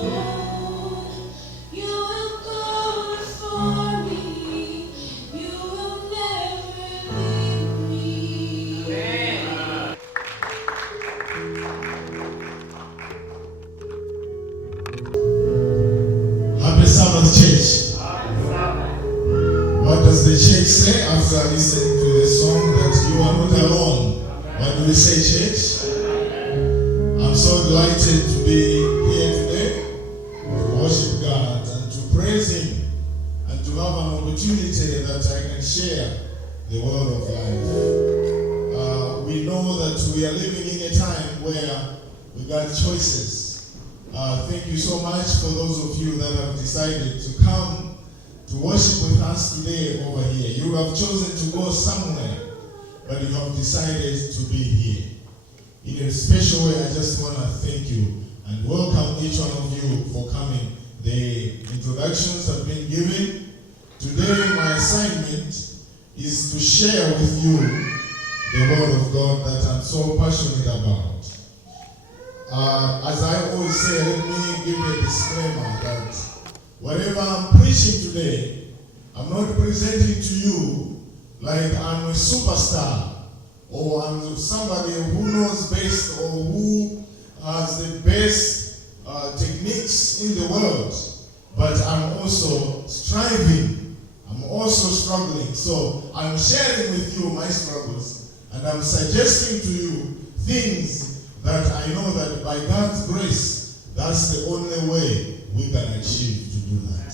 Happy Sabbath, church. What does the church say after listening to the song that you are not alone? What do we say, church? I'm so delighted to be here today to worship God and to praise Him and to have an opportunity that I can share the word of life. We know that we are living in a time where we got choices. Thank you so much for those of you that have decided to come to worship with us today over here. You have chosen to go somewhere, but you have decided to be here. In a special way, I just want to thank you and welcome each one of you for coming. The introductions have been given. Today, my assignment is to share with you the Word of God that I'm so passionate about. As I always say, let me give a disclaimer that whatever I'm preaching today, I'm not presenting to you like I'm a superstar or I'm somebody who knows best or who has the best techniques in the world, but I'm also striving. I'm also struggling. So I'm sharing with you my struggles and I'm suggesting to you things that I know that by God's grace, that's the only way we can achieve to do that.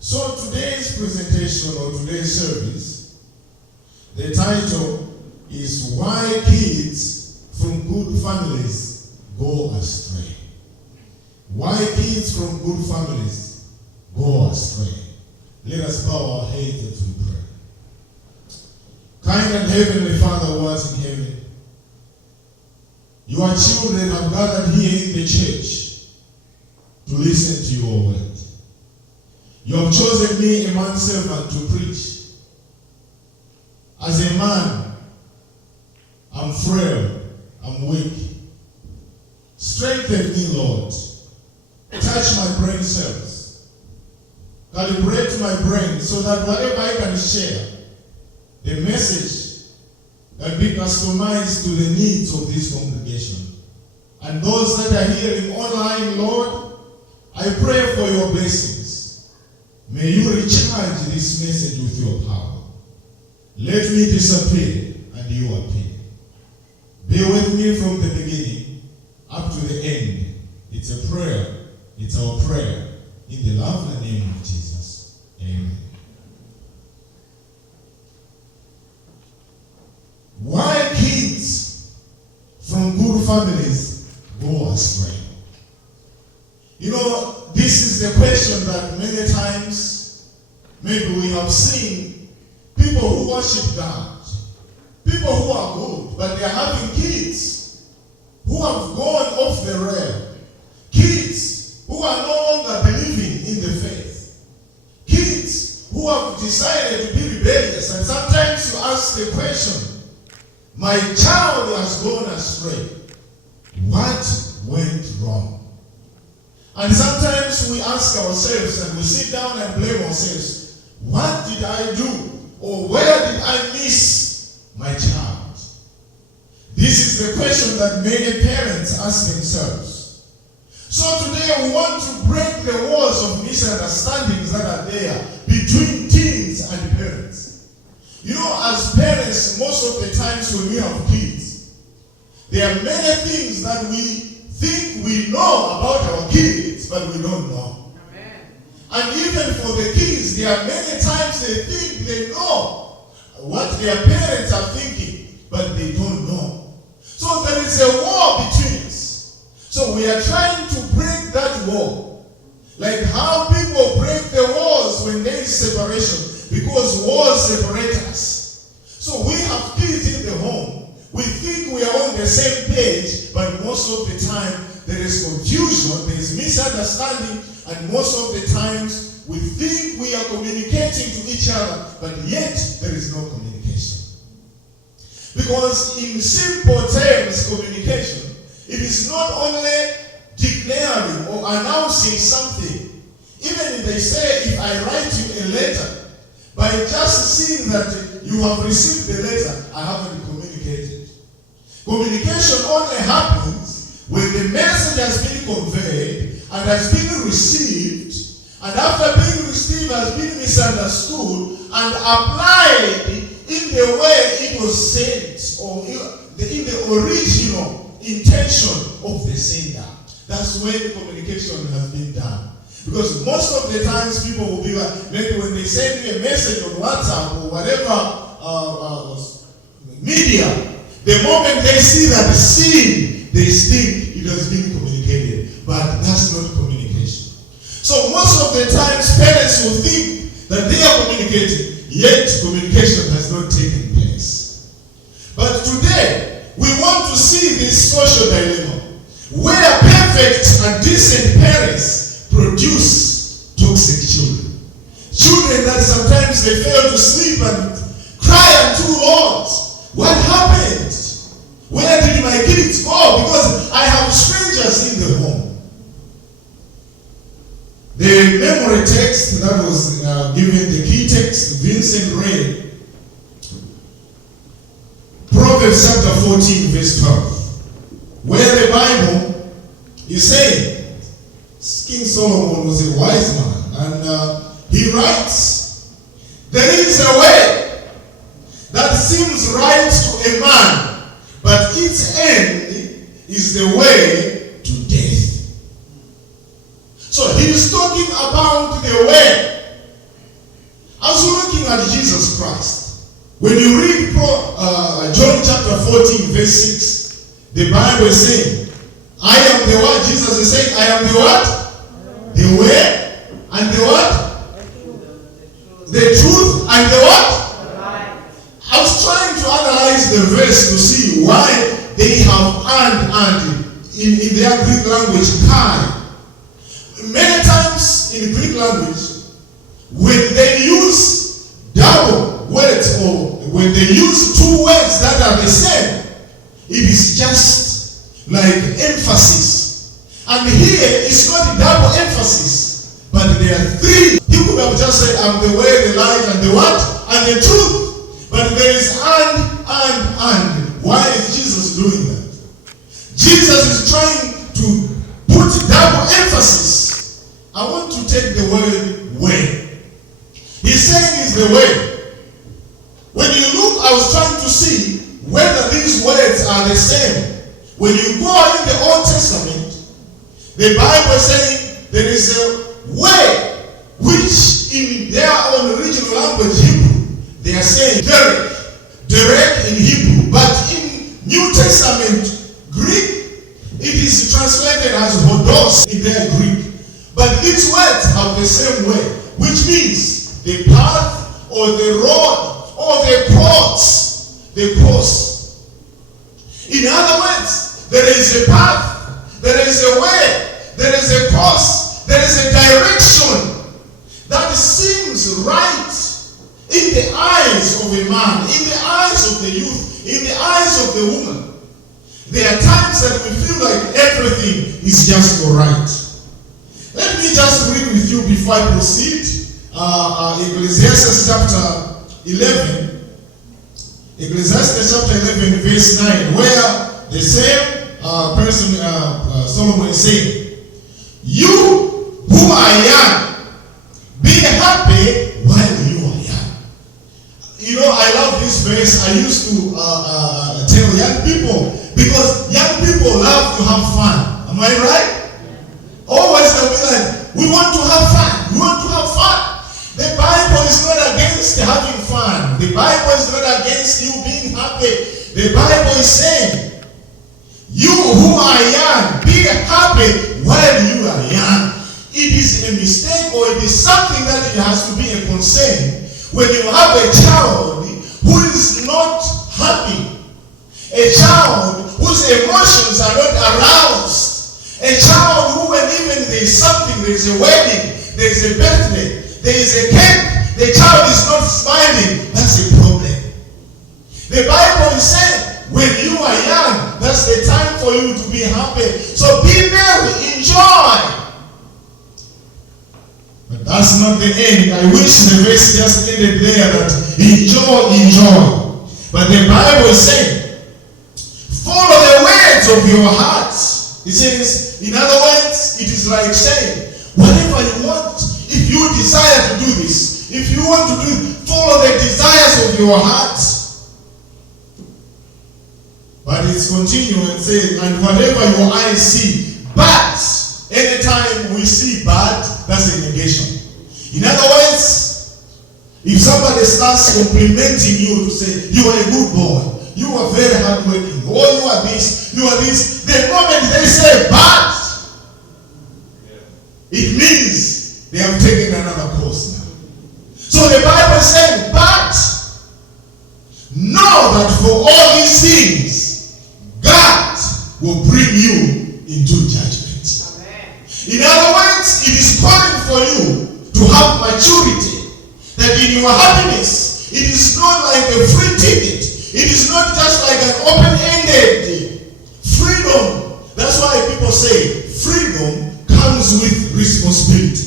So today's presentation or today's service, the title is Why Kids from Good Families Go Astray. Why kids from good families go astray. Let us bow our heads as we pray. Kind and heavenly Father who art in heaven, your children have gathered here in the church to listen to your word. You have chosen me, a manservant, to preach. As a man, I'm frail, I'm weak. Strengthen me, Lord. Touch my brain cells. Calibrate my brain so that whatever I can share, the message can be customized to the needs of this congregation. And those that are hearing online, Lord, I pray for your blessings. May you recharge this message with your power. Let me disappear and you appear. Be with me from the beginning up to the end. It's a prayer. It's our prayer. In the lovely name of Jesus. Amen. Why kids from good families go astray? You know, this is the question that many times maybe we have seen people who worship God, people who are good, but they are having kids who have gone off the rail, kids who are no longer believing in the faith, kids who have decided to be rebellious. And sometimes you ask the question, my child has gone astray. What went wrong? And sometimes we ask ourselves and we sit down and blame ourselves. What did I do? Or where did I miss my child? This is the question that many parents ask themselves. So today we want to break the walls of misunderstandings that are there between teens and parents. You know, as parents, most of the times when we have kids, there are many things that we think we know about our kids, but we don't know. Amen. And even for the kids, there are many times they think they know what their parents are thinking, but they don't know. So there is a war between us. So we are trying to break that wall. Like how people break the walls when there is separation. Because wars separate us. So we have kids in the home. We think we are on the same page, but most of the time there is confusion, there is misunderstanding, and most of the times we think we are communicating to each other, but yet there is no communication. Because in simple terms, communication, it is not only declaring or for announcing something. Even if they say, if I write you a letter, by just seeing that you have received the letter, I haven't communicated. Communication only happens when the message has been conveyed and has been received, and after being received has been misunderstood and applied in the way it was sent, or in the original intention of the sender. That's when communication has been done. Because most of the times people will be like, maybe when they send you a message on WhatsApp or whatever media, the moment they see that scene, they think it has been communicated. But that's not communication. So most of the times parents will think that they are communicating, yet communication has not taken place. But today, we want to see this social dilemma where perfect and decent parents produce toxic children. Children that sometimes they fail to sleep and cry unto Lord. What happened? Where did my kids go? Because I have strangers in the home. The memory text that was given, the key text, Vincent read, Proverbs chapter 14, verse 12, where the Bible is saying, King Solomon was a wise man, and he writes, there is a way that seems right to a man, but its end is the way to death. So he's talking about the way. As we're looking at Jesus Christ, when you read John chapter 14, verse 6, the Bible is saying, I am the what? Jesus is saying, I am the what? The way and the what? The truth and the what? I was trying to analyze the verse to see why they have and in their Greek language, kai. Many times in Greek language, when they use double words or when they use two words that are the same, it is just like emphasis. And here it's not a double emphasis, but there are three. He could have just said, I'm the way, the light, and the what? And the truth. But there is and. Why is Jesus doing that? Jesus is trying to put double emphasis. I want to take the word way. He's saying it's the way. When you look, I was trying to see whether these words are the same. When you go in the Old Testament, the Bible is saying there is a way which in their own original language, Hebrew, they are saying Derek in Hebrew. But in New Testament Greek, it is translated as Hodos in their Greek. But these words have the same way, which means the path or the road or the course. The course. In other words, there is a path, there is a way, there is a course, there is a direction that seems right in the eyes of a man, in the eyes of the youth, in the eyes of the woman. There are times that we feel like everything is just all right. Let me just read with you before I proceed. Ecclesiastes chapter 11. Ecclesiastes chapter 11 verse 9, where the same person, Solomon is saying, you who are young, be happy while you are young. You know, I love this verse. I used to tell young people, because young people love to have fun. Am I right? Always they'll be like, we want to have fun. We want to have fun. The Bible is not against having fun. The Bible is not against you being happy. The Bible is saying, you who are young, be happy while you are young. It is a mistake, or it is something that it has to be a concern when you have a child who is not happy, a child whose emotions are not aroused, a child who, when even there is something, there is a wedding, there is a birthday, there is a cake, the child is not smiling, that's a problem. The Bible is saying, when you are young, that's the time for you to be happy. So be merry, enjoy. That's not the end. I wish the verse just ended there, that enjoy. But the Bible is saying, follow the words of your heart. It says, in other words, it is like saying, whatever you want, if you desire to do this, if you want to do it, follow the desires of your heart. But it's continuing and saying, and whatever your eyes see, but anytime we see bad, that's a negation. In other words, if somebody starts complimenting you to say, you are a good boy, you are very hardworking, or you are this, the moment they say bad, it means they have taken another course now. So the Bible is saying, but know that for all these things, God will bring you into judgment. Amen. In other words, it is calling for you to have maturity, that in your happiness, it is not like a free ticket. It is not just like an open-ended freedom. That's why people say freedom comes with responsibility.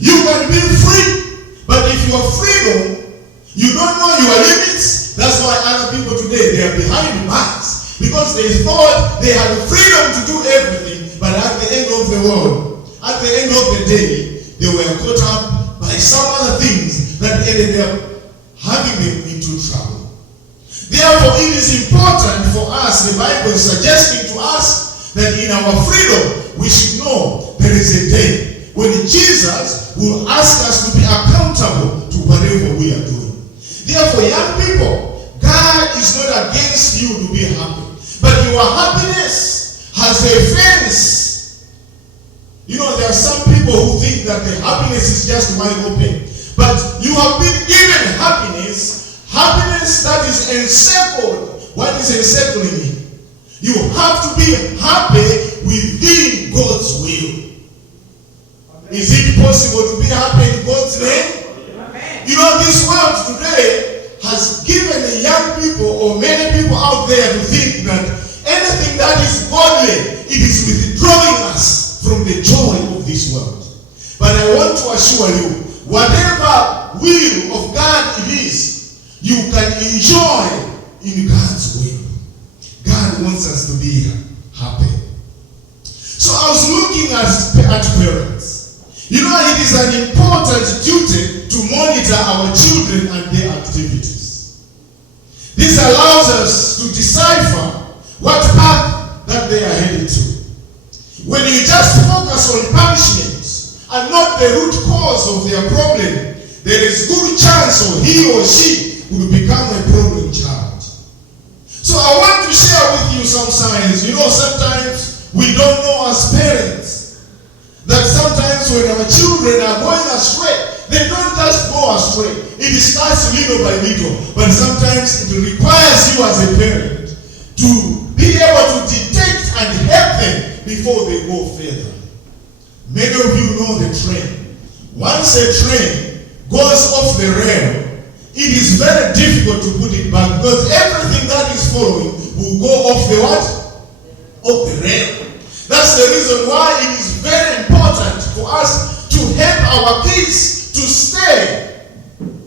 You can be free, but if your freedom, you don't know your limits. That's why other people today, they are behind bars, because they thought they had freedom to do everything, but at the end of the world, at the end of the day, they were caught up by some other things that ended up having them into trouble. Therefore, it is important for us, the Bible is suggesting to us, that in our freedom, we should know there is a day when Jesus will ask us to be accountable to whatever we are doing. Therefore, young people, God is not against you to be happy, but your happiness has a fence. You know, there are some people who think that the happiness is just wide open. But you have been given happiness that is encircled. What is encircling you? You have to be happy within God's will. Amen. Is it possible to be happy in God's name? Amen. You know, this world today has given the young people, or many people out there, to think that anything that is godly, it is withdrawing us from the joy of this world. But I want to assure you, whatever will of God it is, you can enjoy in God's will. God wants us to be happy. So I was looking at parents. You know, it is an important duty to monitor our children and their activities. This allows us to decipher what path that they are headed to. When you just focus on punishment and not the root cause of their problem, there is good chance he or she will become a problem child. So I want to share with you some signs. You know, sometimes we don't know as parents that sometimes when our children are going astray, they don't just go astray. It starts little by little, but sometimes it requires you as a parent to be able to detect and help them before they go further. Many of you know the train. Once a train goes off the rail, it is very difficult to put it back, because everything that is following will go off the what? Off the rail. That's the reason why it is very important for us to help our kids to stay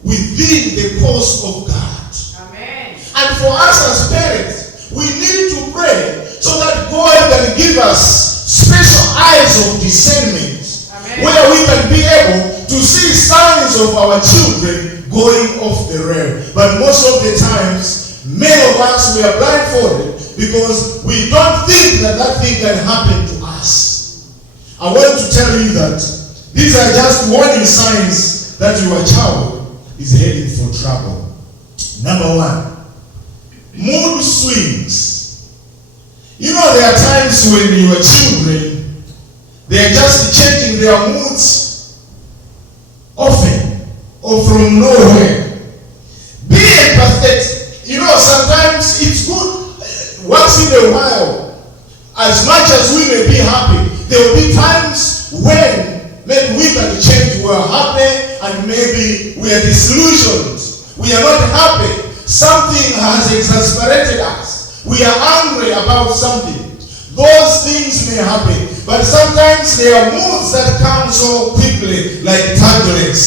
within the course of God. Amen. And for us as parents, we need to pray so that God can give us special eyes of discernment. Amen. Where we can be able to see signs of our children going off the rail. But most of the times, many of us, we are blindfolded because we don't think that that thing can happen to us. I want to tell you that these are just warning signs that your child is heading for trouble. Number one, mood swings. You know, there are times when your children, they are just changing their moods often or from nowhere. Be empathetic. You know, sometimes it's good once in a while. As much as we may be happy, there will be times when maybe we can change. We are happy and maybe we are disillusioned. We are not happy. Something has exasperated us. We are angry about something. Those things may happen. But sometimes there are moods that come so quickly, like turbulence.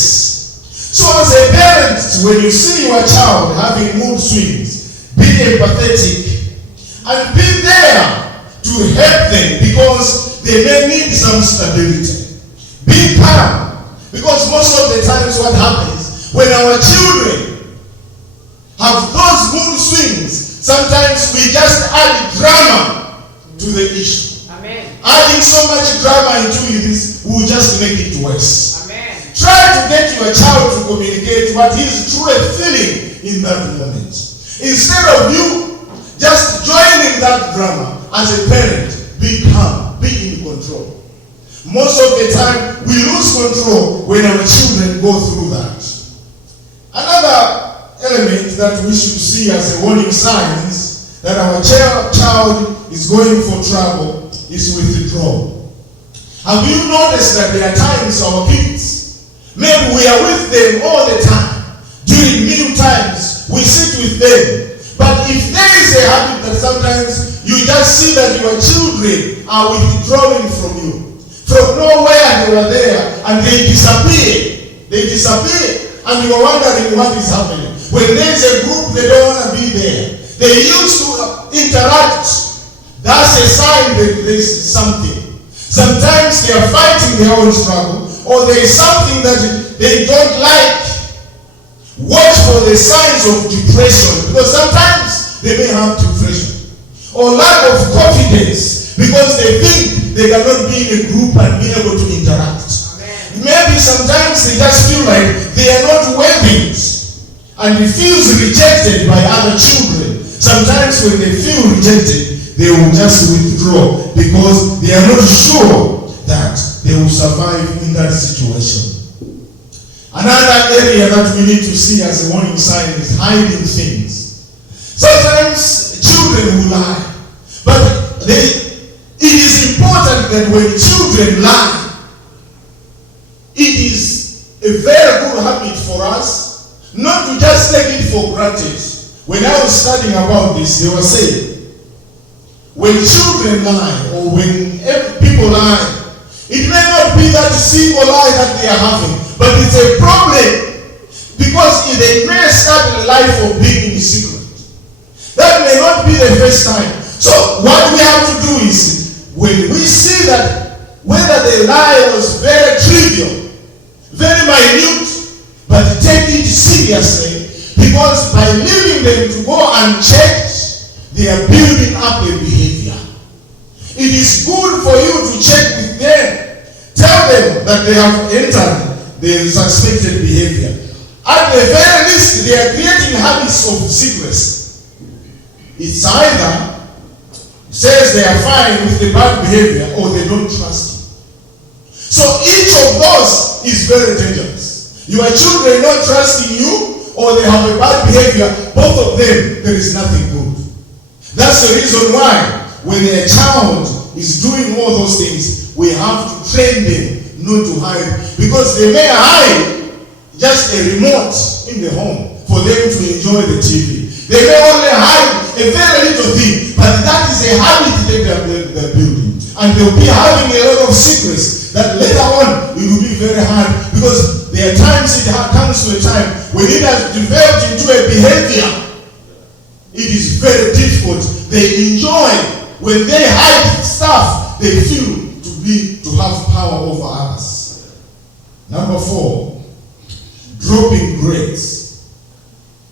So as a parent, when you see your child having mood swings, be empathetic and be there to help them, because they may need some stability. Be calm, because most of the times what happens when our children have those mood swings, sometimes we just add drama to the issue. Amen. Adding so much drama into this will just make it worse. Amen. Try to get your child to communicate what he is truly feeling in that moment. Instead of you just joining that drama, as a parent, be calm, be in control. Most of the time, we lose control when our children go through that. Another element that we should see as a warning signs that our child is going for trouble is withdrawal. Have you noticed that there are times our kids, maybe we are with them all the time. During meal times, we sit with them. But if there is a habit that sometimes you just see that your children are withdrawing from you, from nowhere they were there, and they disappear. They disappear, and you are wondering what is happening. When there's a group, they don't want to be there. They used to interact. That's a sign that there's something. Sometimes they are fighting their own struggle, or there is something that they don't like. Watch for the signs of depression, because sometimes they may have depression. Or lack of confidence, because they think they cannot be in a group and be able to interact. Amen. Maybe sometimes they just feel like they are not worthy, and it feels rejected by other children. Sometimes when they feel rejected, they will just withdraw because they are not sure that they will survive in that situation. Another area that we need to see as a warning sign is hiding things. Sometimes children will lie, but it is important that when children lie, it is a very good habit for us not to just take it for granted. When I was studying about this, they were saying, when children lie or when people lie, it may not be that single lie that they are having, but it's a problem because they may start a life of being in secret. That may not be the first time. So what we have to do is, when we see that whether the lie was very trivial, very minute, but take it seriously, because by leaving them to go unchecked, they are building up a behavior. It is good for you to check with them. Tell them that they have entered the suspected behavior. At the very least, they are creating habits of secrecy. It's either says they are fine with the bad behavior or they don't trust you. So each of those is very dangerous. Your children not trusting you or they have a bad behavior, both of them, there is nothing good. That's the reason why when a child is doing all those things, we have to train them not to hide, because they may hide just a remote in the home for them to enjoy the TV. They may only hide a very little thing, but that is a habit that they're building. And they'll be having a lot of secrets that later on it will be very hard, because there are times it comes to a time when it has developed into a behavior. It is very difficult. They enjoy when they hide stuff, they feel to have power over others. Number 4, dropping grades.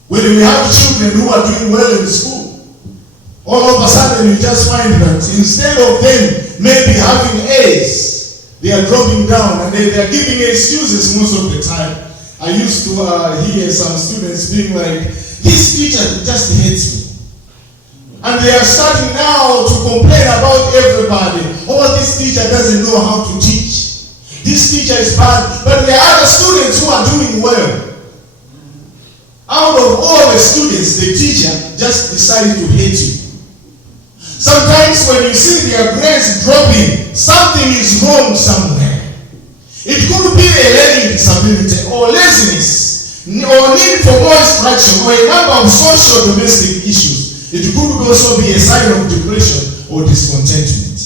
When we have children who are doing well in school, all of a sudden you just find that instead of them maybe having A's, they are dropping down and they are giving excuses most of the time. I used to hear some students being like, this teacher just hates me. And they are starting now to complain about everybody. Oh, this teacher doesn't know how to teach. This teacher is bad. But there are other students who are doing well. Out of all the students, the teacher just decided to hate you. Sometimes when you see their grades dropping, something is wrong somewhere. It could be a learning disability or laziness or need for more instruction or a number of social domestic issues. It could also be a sign of depression or discontentment.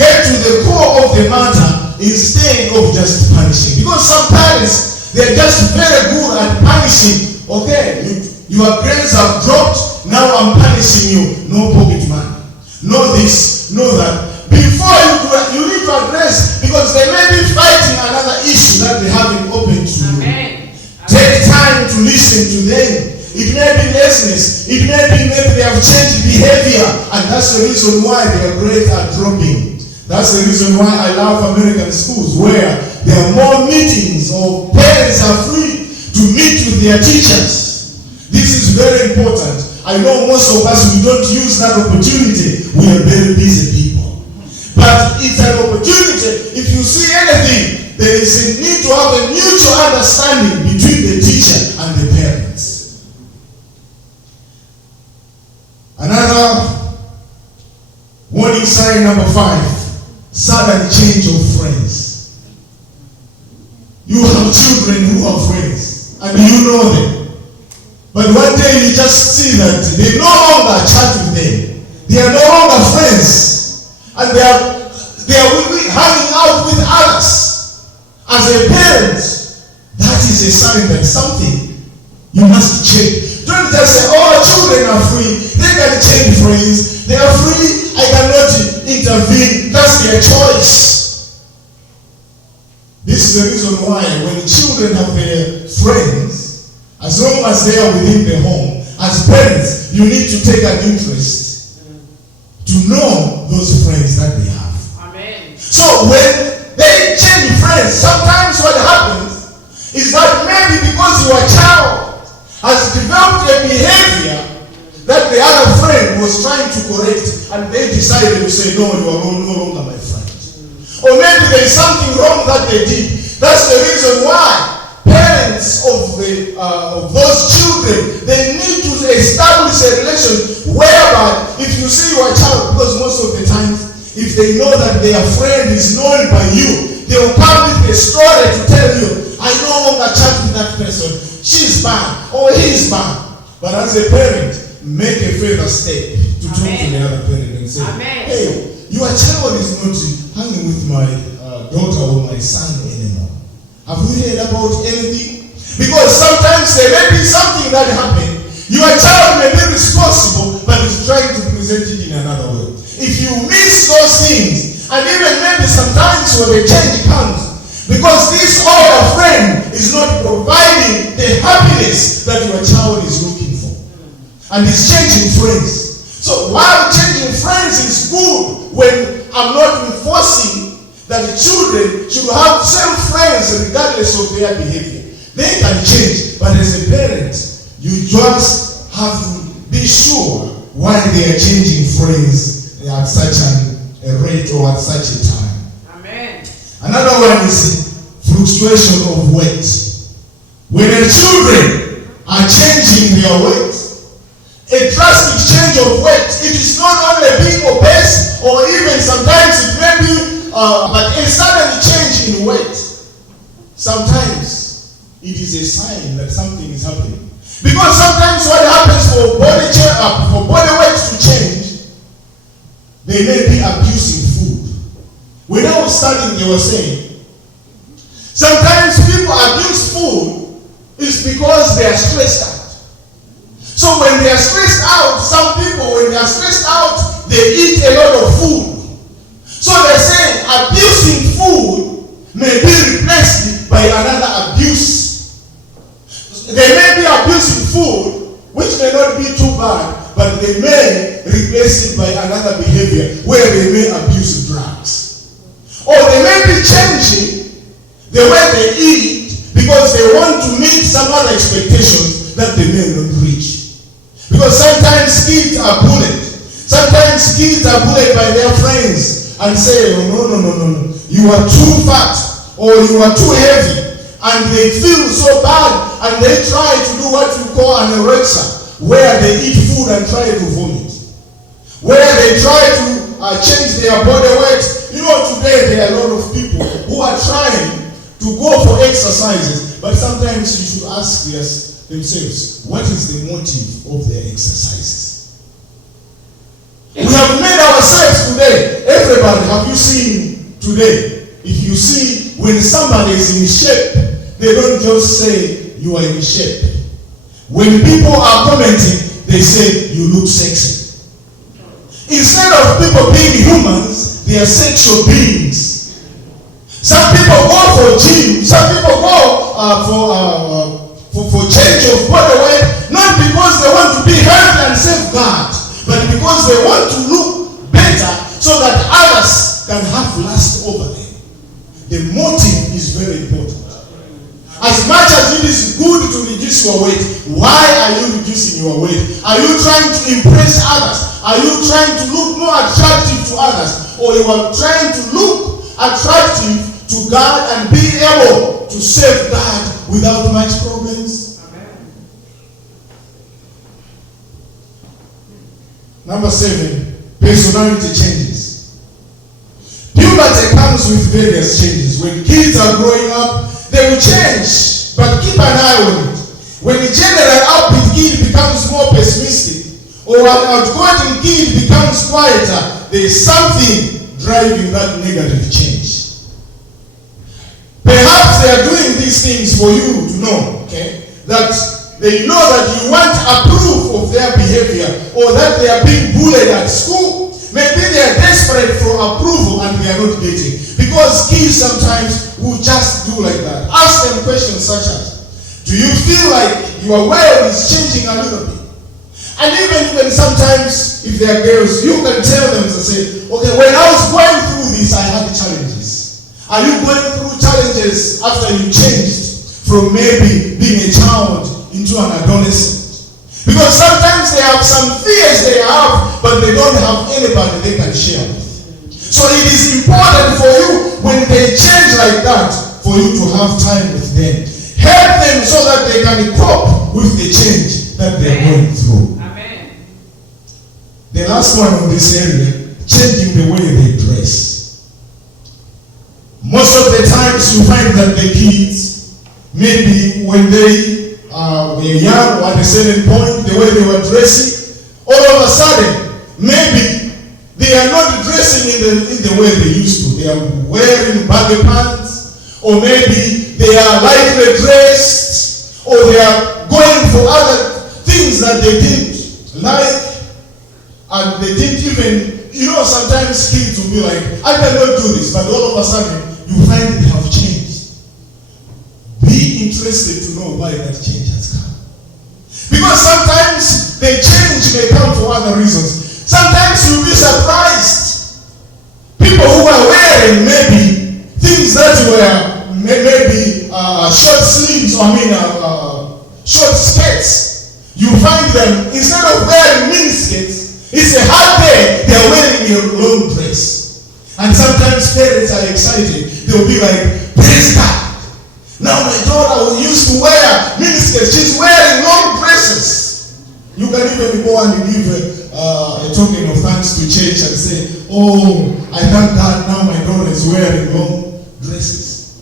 get to the core of the matter instead of just punishing. Because some parents, they're just very good at punishing. Okay, your grades have dropped, now I'm punishing you. No pocket money. No this, no that. Before you do it, you need to address, because they may be fighting another issue that they haven't opened to you. Amen. Take time to listen to them. It may be laziness. It may be maybe they have changed behavior, and that's the reason why their grades are dropping. That's the reason why I love American schools, where there are more meetings, or parents are free to meet with their teachers. This is very important. I know most of us, we don't use that opportunity. We are very busy people. But it's an opportunity. If you see anything, there is a need to have a mutual understanding between the teacher and the parents. Another warning sign, number 5, sudden change of friends. You have children who have friends, and you know them. But one day you just see that they no longer chat with them. They are no longer friends. And they are hanging out with others. As a parent, that is a sign that something you must change. Don't just say, oh, children are free. They can change friends. They are free. I cannot intervene. That's their choice. This is the reason why when children have their friends, as long as they are within the home, as parents, you need to take an interest to know those friends that they have. Amen. So when they change friends, sometimes what happens is that maybe because your child has developed a behavior that the other friend was trying to correct, and they decided to say, no, you are no longer my friend. Or maybe there is something wrong that they did. That's the reason why parents of those children, they need to establish a relation whereby if you see your child, because most of the time, if they know that their friend is known by you, they will come with a story to tell you, I no longer chat with that person. She's bad or he's bad. But as a parent, make a further step to talk to the other parent and say, hey, your child is not hanging with my daughter or my son anymore. Have you heard about anything? Because sometimes there may be something that happened. Your child may be responsible, but is trying to present it in another way. If you miss those things, and even maybe sometimes when the change comes, because this older friend is not providing the happiness that your child is looking for, and is changing friends. So while changing friends is good, when I'm not enforcing that the children should have same friends regardless of their behavior. They can change, but as a parent, you just have to be sure why they are changing friends at such a rate or at such a time. Amen. Another one is fluctuation of weight. When the children are changing their weight, a drastic change of weight, it is not only being obese, or even sometimes it may be but a sudden change in weight, sometimes it is a sign that something is happening. Because sometimes what happens for body weight to change, they may be abusing food. When I was studying, they were saying, sometimes people abuse food is because they are stressed out. So when they are stressed out, some people, when they are stressed out, they eat a lot of food. So they're saying abusing food may be replaced by another abuse. They may be abusing food, which may not be too bad, but they may replace it by another behavior where they may abuse drugs. Or they may be changing the way they eat because they want to meet some other expectations that they may not reach. Because sometimes kids are bullied. Sometimes kids are bullied by their friends and say, oh, no, you are too fat or you are too heavy. And they feel so bad and they try to do what you call anorexia, where they eat food and try to vomit. Where they try to change their body weight. You know, today there are a lot of people who are trying to go for exercises, but sometimes you should ask themselves, what is the motive of their exercises? We have made ourselves today, everybody, have you seen today? If you see when somebody is in shape, they don't just say you are in shape. When people are commenting, they say you look sexy. Instead of people being humans, they are sexual beings. Some people go for gym, some people go for change of body weight, not because they want to be healthy and save God, but because they want to look better so that others can have lust over them. The motive is very important. As much as it is good to reduce your weight, why are you reducing your weight? Are you trying to impress others? Are you trying to look more attractive to others? Or you are trying to look attractive to God and be able to serve God without much problems? Amen. Number 7, personality changes. Puberty comes with various changes. When kids are growing up, they will change, but keep an eye on it. When a general upbeat kid becomes more pessimistic, or an outgoing kid becomes quieter, there is something driving that negative change. Perhaps they are doing these things for you to know, okay, that they know that you want approve of their behavior, or that they are being bullied at school. Maybe they are desperate for approval and they are not getting. Because kids sometimes will just do like that. Ask them questions such as, do you feel like your world is changing a little bit? And even sometimes, if they are girls, you can tell them to say, okay, when I was going through this, I had challenges. Are you going through challenges after you changed from maybe being a child into an adolescent? Because sometimes they have some fears they have, but they don't have anybody they can share with. So it is important for you, when they change like that, for you to have time with them. Help them so that they can cope with the change that they are going through. Amen. The last one on this area, changing the way they dress. Most of the times you find that the kids, maybe when they were young or at a certain point, the way they were dressing, all of a sudden, maybe they are not dressing in the way they used to. They are wearing baggy pants, or maybe they are lightly dressed, or they are going for other things that they didn't like, and they didn't even, sometimes kids will be like, I cannot do this, but all of a sudden, you find they have changed. Be interested to know why that change has come. Because sometimes the change may come for other reasons. Sometimes you'll be surprised. People who are wearing maybe things that were maybe short sleeves, short skirts. You find them, instead of wearing mini skirts, it's a hard day, they're wearing a long dress. And sometimes parents are excited. They'll be like, praise God. Now my daughter who used to wear miniskirts, she's wearing long dresses. You can even go and give a token of thanks to church and say, oh, I thank God now my daughter is wearing long dresses.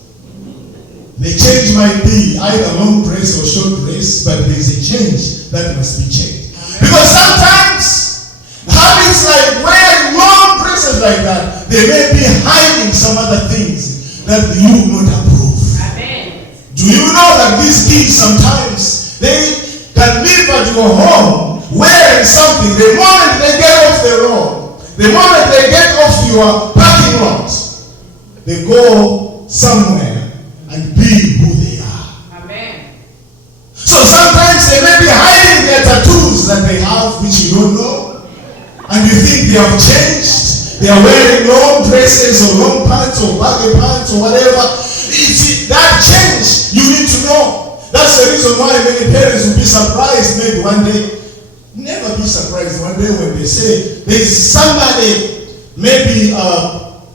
The change might be either long dress or short dress, but there's a change that must be changed. Because sometimes habits like wearing long dresses like that, they may be hiding some other things that you would not approve. Do you know that these kids sometimes, they can live at your home wearing something. The moment they get off the road, the moment they get off your parking lot, they go somewhere and be who they are. Amen. So sometimes they may be hiding their tattoos that they have, which you don't know, and you think they have changed. They are wearing long dresses or long pants or baggy pants or whatever. That change, you need to know. That's the reason why many parents will be surprised maybe one day. Never be surprised one day when they say there's somebody, maybe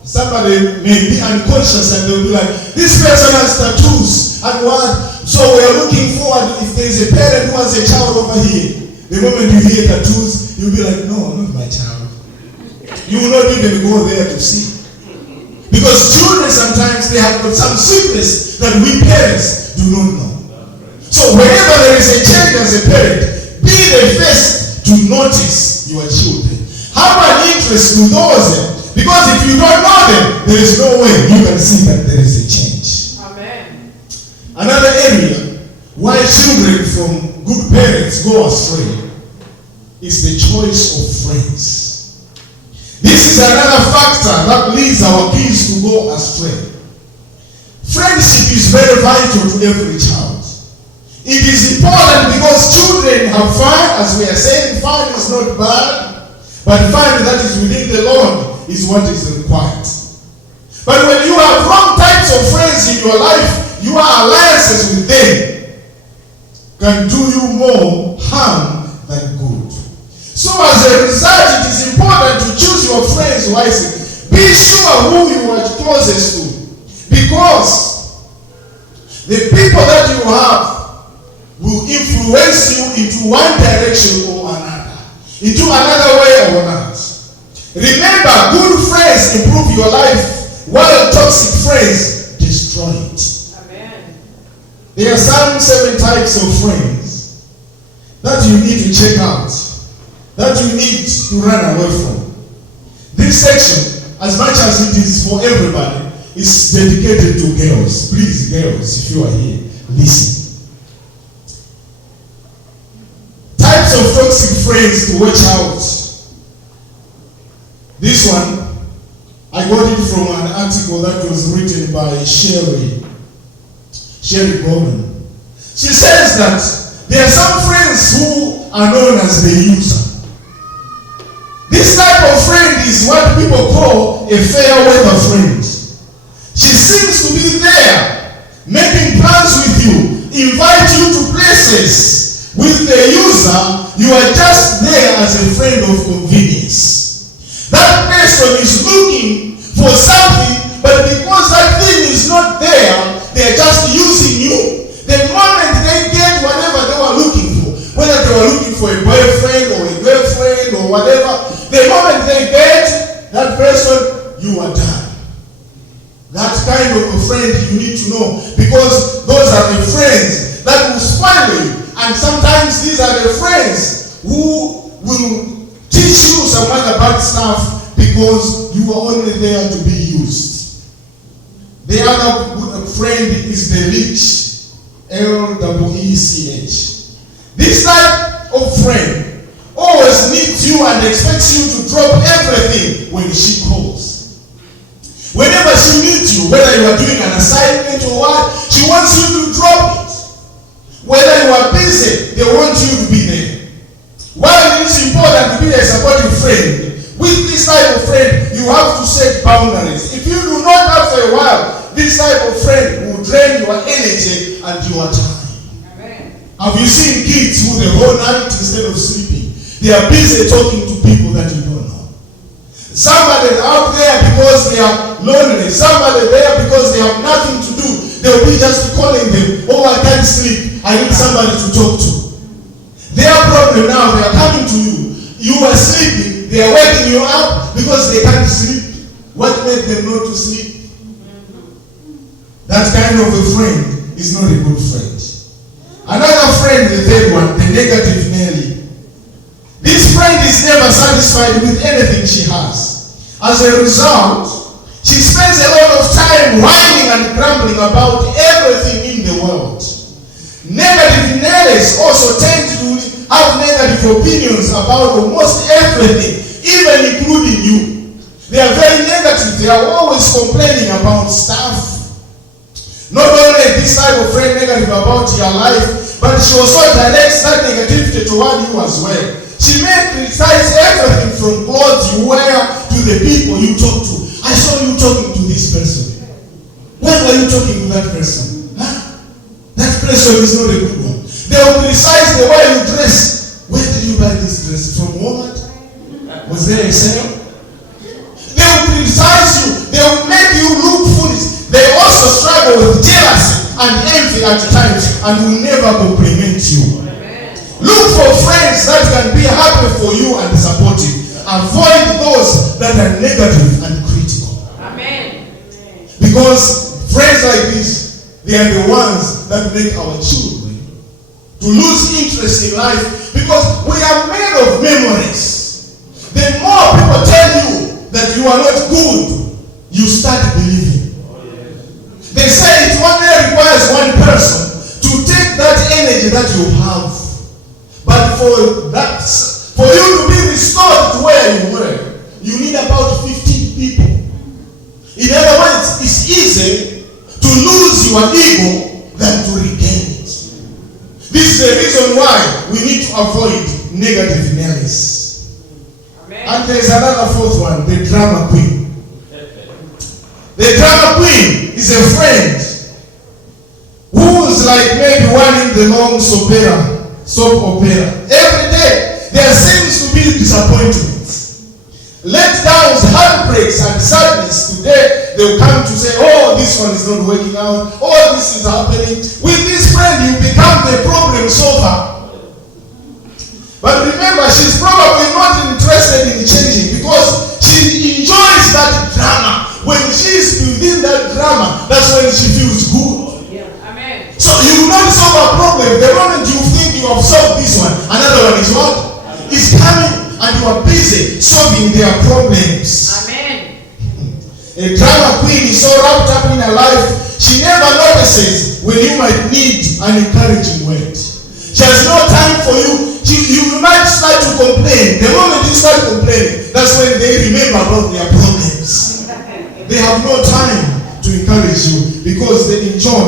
somebody may be unconscious and they'll be like, this person has tattoos and what? So we're looking forward, if there's a parent who has a child over here, the moment you hear tattoos, you'll be like, no, not my child. You will not even go there to see. Because children sometimes, they have got some secrets that we parents do not know. So whenever there is a change as a parent, be the first to notice your children. Have an interest to those Because if you don't know them, there is no way you can see that there is a change. Amen. Another area why children from good parents go astray is the choice of friends. This is another factor that leads our kids to go astray. Friendship is very vital to every child. It is important because children have fun, as we are saying, fun is not bad, but fun that is within the Lord is what is required. But when you have wrong types of friends in your life, your alliances with them can do you more harm than good. So as a result, it is important to choose your friends wisely. Be sure who you are closest to, because the people that you have will influence you into one direction or another, into another way or not. Remember, good friends improve your life, while toxic friends destroy it. Amen. There are some 7 types of friends that you need to check out, that you need to run away from. This section, as much as it is for everybody, is dedicated to girls. Please, girls, if you are here, listen. Types of toxic friends to watch out. This one, I got it from an article that was written by Sherry Gordon. She says that there are some friends who are known as the user. This type of friend is what people call a fair weather friend. She seems to be there, making plans with you, invite you to places. With the user, you are just there as a friend of convenience. That person is looking for something, but because that thing is not there, they are just using you. The moment they get whatever they were looking for, whether they were looking for a boyfriend or a girlfriend or whatever, the moment they get that person, you are done. That kind of a friend you need to know, because those are the friends that will spoil you. And sometimes these are the friends who will teach you some other bad stuff because you are only there to be used. The other friend is the leech, L-E-E-C-H. This type of friend always needs you and expects you to drop everything when she calls. Whenever she needs you, whether you are doing an assignment or what, she wants you to drop it. Whether you are busy, they want you to be there. While it is important to be a supportive friend, with this type of friend, you have to set boundaries. If you do not, after a while, this type of friend will drain your energy and your time. Amen. Have you seen kids who the whole night, instead of sleeping, they are busy talking to people that you don't know? Somebody out there because they are lonely, somebody there because they have nothing to do. They'll be just calling them, oh, I can't sleep, I need somebody to talk to. Their problem now, they are coming to you. You are sleeping, they are waking you up because they can't sleep. What made them not to sleep? That kind of a friend is not a good friend. Another friend, the third one, the negative Nelly. This friend is never satisfied with anything she has. As a result, she spends a lot of time whining and grumbling about everything in the world. Negative Nellies also tend to have negative opinions about almost everything, even including you. They are very negative. They are always complaining about stuff. Not only this type of friend negative about your life, but she also directs that negativity toward you as well. She may criticize everything from clothes you wear to the people you talk to. I saw you talking to this person. When were you talking to that person? Huh? That person is not a good one. They will criticize the way you dress. Where did you buy this dress? From Walmart? Was there a sale? They will criticize you. They will make you look foolish. They also struggle with jealousy and envy at times and will never compliment you. Look for friends that can be happy for you and supportive. Avoid those that are negative and critical. Amen. Because friends like this, they are the ones that make our children to lose interest in life, because we are made of memories. The more people tell you that that you are not good, you start believing. They say it only requires one person to take that energy that you have. But for you to be restored to where you were, you need about 15 people. In other words, it's easy to lose your ego than to regain it. This is the reason why we need to avoid negative Nellies. And there's another fourth one, the drama queen. The drama queen is a friend who's like maybe one in the long soap opera. Every day there seems to be disappointments, letdowns, heartbreaks, and sadness. Today they'll come to say, oh, this one is not working out, oh, this is happening. With this friend you become the problem solver. But remember, she's probably not interested in changing because she enjoys that drama. When she is within that drama, that's when she feels good. Yeah. Amen. So you will not solve a problem. The moment you think you have solved this one, another one is what? Is coming, and you are busy solving their problems. Amen. A drama queen is so wrapped up in her life, she never notices when you might need an encouraging word. She has no time for you. You might start to complain. The moment you start complaining, that's when they remember about their problems. They have no time to encourage you because they enjoy.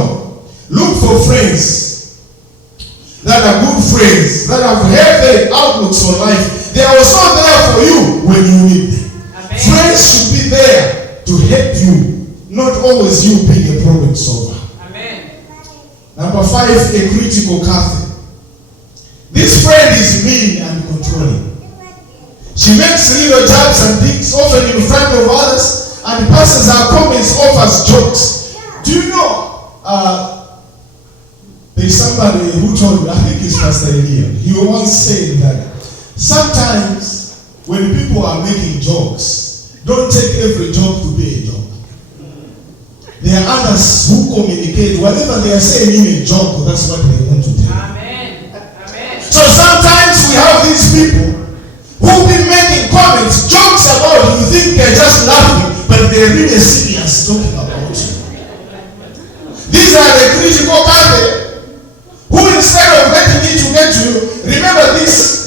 Look for friends that are good friends, that have healthy outlooks on life. They are also there for you when you need them. Amen. Friends should be there to help you, not always you being a problem solver. Amen. Number 5, a critical Kathy. This friend is mean and controlling. She makes little jabs and digs, often in front of others, and passes her comments off as jokes. Do you know, there's somebody who told me, I think it's Pastor Elia, he once said that sometimes when people are making jokes, don't take every joke to be a joke. There are others who communicate, whatever they are saying in a joke, that's what they want to tell. Amen. Amen. So sometimes we have these people who be making comments, jokes about you, think they're just laughing, but they're really serious talking about you. These are the critical people who, instead of letting it to get to you, remember this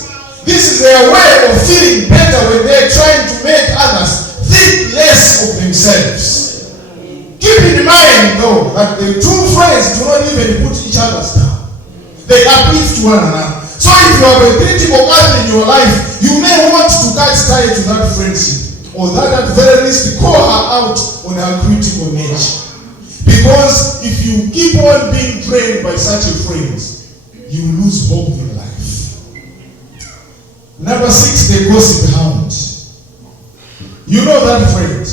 is their way of feeling better when they're trying to make others think less of themselves. Keep in mind though that the true friends do not even put each other down. They uplift one another. So if you have a critical person in your life, you may want to catch tight to that friendship, or that at very least call her out on her critical nature. Because if you keep on being trained by such a friend, you lose hope in life. Number 6, the gossip hound. You know that friend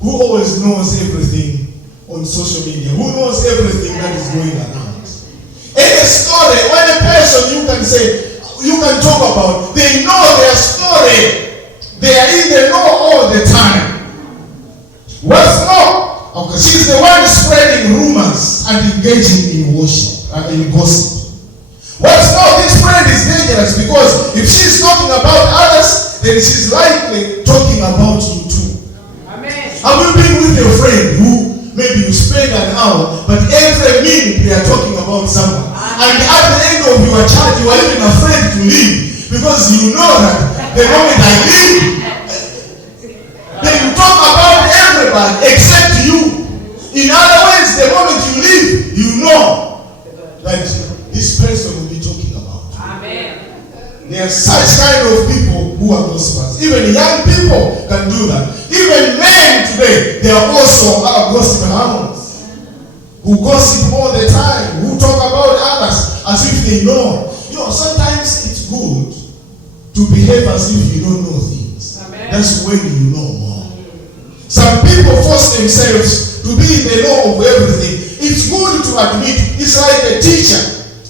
who always knows everything on social media, who knows everything that is going around. Any story, any person you can say, you can talk about, they know their story. They are in the know all the time. What's more, okay, she's the one spreading rumors and engaging in worship and in gossip. What's more, this friend is dangerous because if she's talking about others, then she's likely talking about you too. Amen. Have you been with a friend who maybe you spend an hour, but every minute they are talking about someone? And at the end of your chat, you are even afraid to leave because you know that the moment I leave, then you talk about everybody except you. In other words, the moment you leave, you know that this person will be talking about. Amen. There are such kind of people who are gossipers. Even young people can do that. Even men today, they are also gossip hounds who gossip all the time, who talk about others as if they know. You know, sometimes it's good to behave as if you don't know things. Amen. That's when you know more. Some people force themselves to be in the know of everything. It's good to admit, it's like a teacher.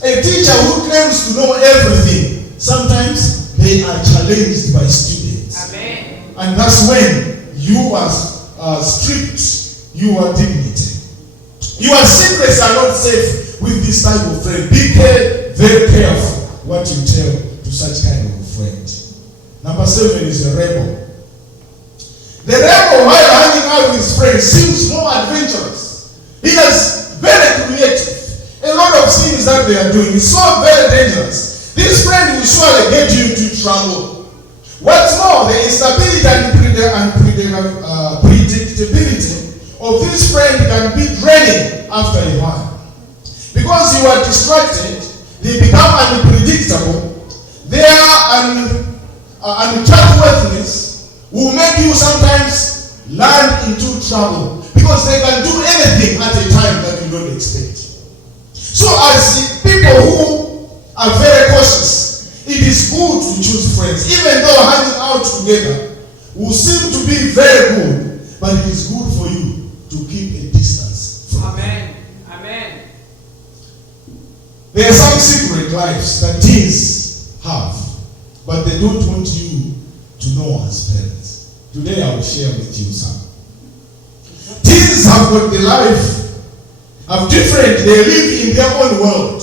A teacher who claims to know everything. Sometimes they are challenged by students. Amen. And that's when you are stripped your dignity. Your secrets are not safe with this type of friend. Be very careful what you tell to such kind of a friend. Number 7 is a rebel. The rebel, while hanging out with his friends, seems more adventurous. He is very creative. A lot of things that they are doing is so very dangerous. This friend will surely get you into trouble. What's more, the instability and predictability of this friend can be draining after a while. Because you are distracted, they become unpredictable. Their untrustworthiness will make you sometimes land into trouble. Because they can do anything at a time that you don't expect. So as people who are very cautious, it is good to choose friends. Even though hanging out together will seem to be very good, but it is good for you to keep a distance from them. Amen. There are some secret lives that teens have, but they don't want you to know as parents. Today I will share with you some. Teens have got the life of different, they live in their own world.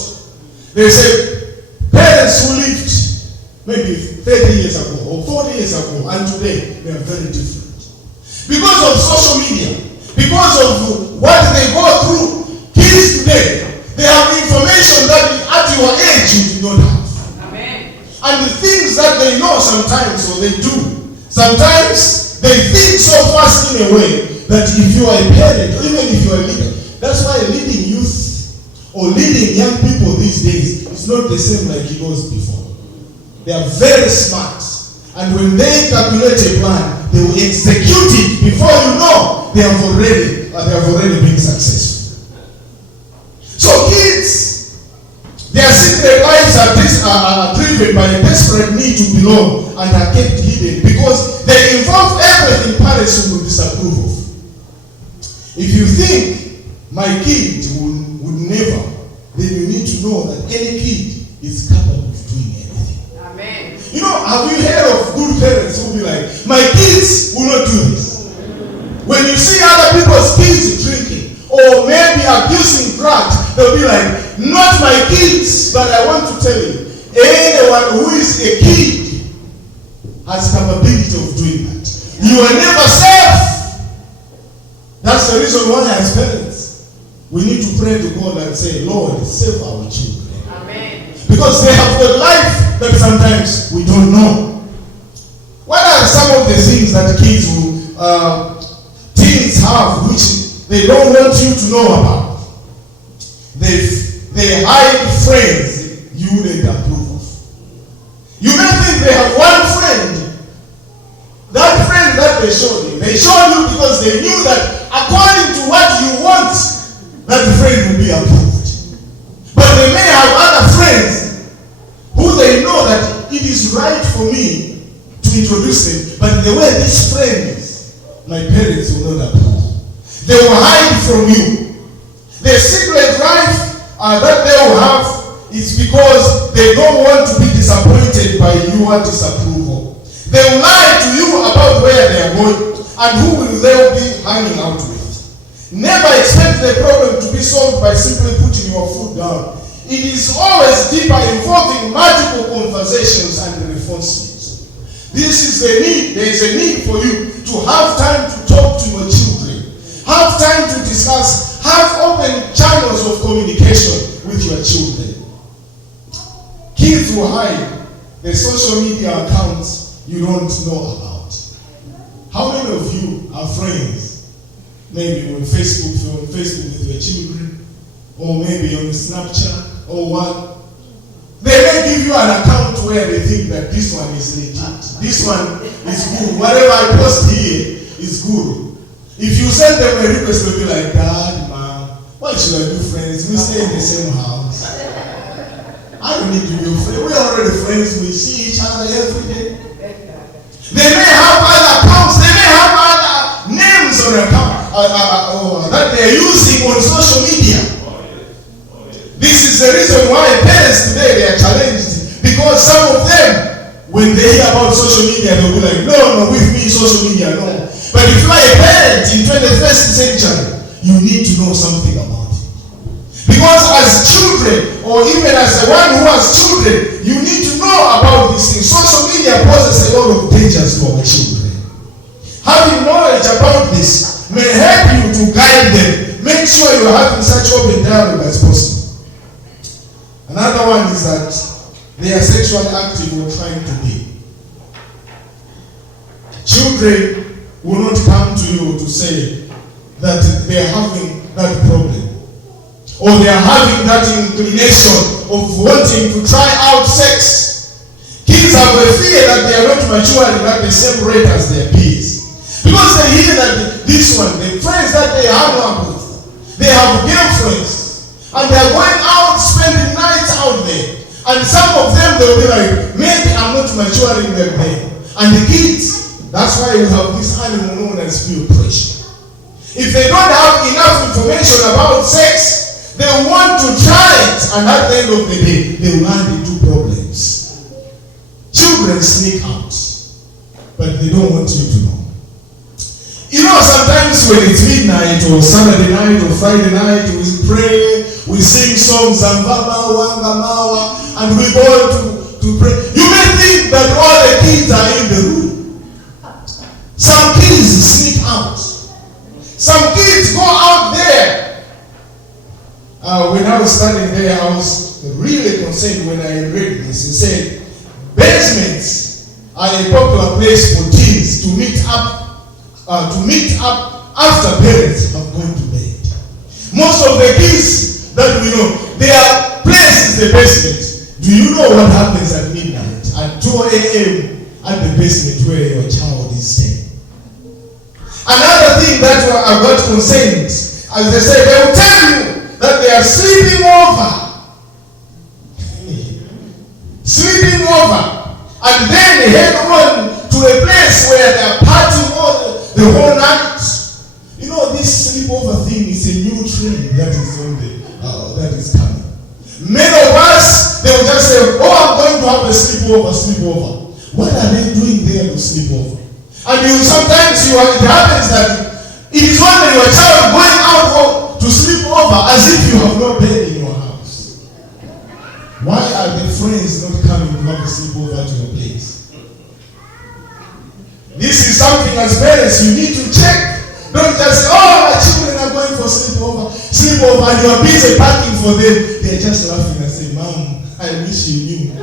They say parents who lived maybe 30 years ago or 40 years ago and today, they are very different. Because of social media, because of what they go through, kids today, they have information that at your age you did not have. Amen. And the things that they know sometimes, or they do, sometimes they think so fast in a way that if you are a parent, or even if you are a leader, that's why leading youth or leading young people these days is not the same like it was before. They are very smart. And when they calculate a plan, they will execute it before you know they have already been successful. So kids, their secret lives are driven by a desperate need to belong and are kept hidden because they involve everything parents will disapprove of. If you think my kid would never, then you need to know that any kid is capable of doing anything. Amen. You know, have you heard of good parents who will be like, my kids will not do this? When you see other people's kids drinking or maybe abusing drugs, they'll be like, not my kids, but I want to tell you, anyone who is a kid has capability of doing that. You are never safe. That's the reason why as parents, we need to pray to God and say, Lord, save our children. Amen. Because they have got life that sometimes we don't know. What are some of the things that teens have which they don't want you to know about? They hide friends you wouldn't approve of. You may think they have one friend. That friend that they showed you because they knew that according to what you want, that friend will be approved. But they may have other friends who they know that it is right for me to introduce them, but the way this friend is, my parents will not approve. They will hide from you. The secret life that they will have is because they don't want to be disappointed by your disapproval. They will lie to you about where they are going and who will they be hanging out with. Never expect the problem to be solved by simply putting your foot down. It is always deeper, involving multiple conversations and responses. This is the need. There is a need for you to have time to talk to your children. Have time to discuss. Have open channels of communication with your children. Kids will hide the social media accounts you don't know about. How many of you are friends? Maybe on Facebook, you're on Facebook with your children, or maybe on Snapchat, or what. They may give you an account where they think that this one is legit. This one is good. Whatever I post here is good. If you send them a request, they'll be like, Dad, Mom, why should I do friends? We stay in the same house. I don't need to be a friend. We're already friends. We see each other every day. They may have other accounts. They may have other names on account that they're using on social media. This is the reason why parents today, they are challenged. Because some of them, when they hear about social media, they'll be like, no, with me, social media, no. But if you are a parent in 21st century, you need to know something about it. Because as children, or even as the one who has children, you need to know about these things. Social media poses a lot of dangers to our children. having knowledge about this may help you to guide them. Make sure you're having such open dialogue as possible. Another one is that they are sexually active or trying to be. Children will not come to you to say that they are having that problem, or they are having that inclination of wanting to try out sex. Kids have a fear that they are not maturing at the same rate as their peers. Because they hear that this one, the friends that they hang out with, they have girlfriends, and they are going out, spending nights out there. And some of them, they'll be like, maybe I'm not maturing them there. And the kids, that's why you have this animal known as peer pressure. If they don't have enough information about sex, they want to try it, and at the end of the day, they will land into problems. Children sneak out, but they don't want you to know. You know, sometimes when it's midnight or Saturday night or Friday night, we pray, we sing songs, Zambaba, Wangamawa, and we go to pray. You may think that all the kids are in the room. Some kids sneak out. Some kids go out there. When I was standing there, I was really concerned when I read this. It said, basements are a popular place for teens to meet up after parents have gone to bed. Most of the kids that we know, their place is the basement. Do you know what happens at midnight, at 2 a.m. at the basement where your child is staying? Another thing that I got concerned, as they say, they will tell you that they are sleeping over. Sleeping over. And then head on to a place where they are partying all the whole night. You know, this sleepover thing is a new trend that is on that is coming. Many of us, they will just say, oh, I'm going to have a sleepover. What are they doing there to sleepover? And sometimes it happens that it is only your child going out to sleep over as if you have no bed in your house. Why are the friends not coming to have a sleepover at your place? This is something as parents you need to check. Don't just say, oh, my children are going for sleepover, and you are busy packing for them. They are just laughing and say, Mom, I wish you knew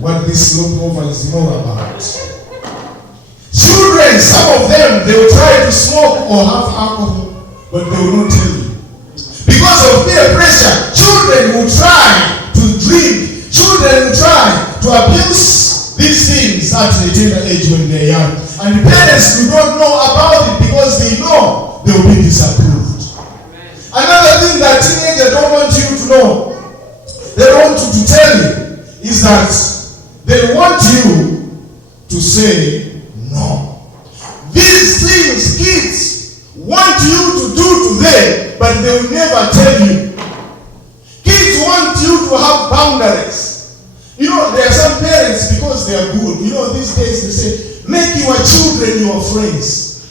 what this sleepover is more about. Children, some of them, they will try to smoke or have alcohol, but they will not tell you. Because of peer pressure, children will try to drink. Children will try to abuse these things at the tender age when they're young. And parents do not know about it because they know they will be disapproved. Another thing that teenagers don't want you to know, they don't want you to tell you, is that they want you to say no. These things kids want you to do to them, but they will never tell you. Kids want you to have boundaries. You know, there are some parents, because they are good, you know, these days they say, make your children your friends.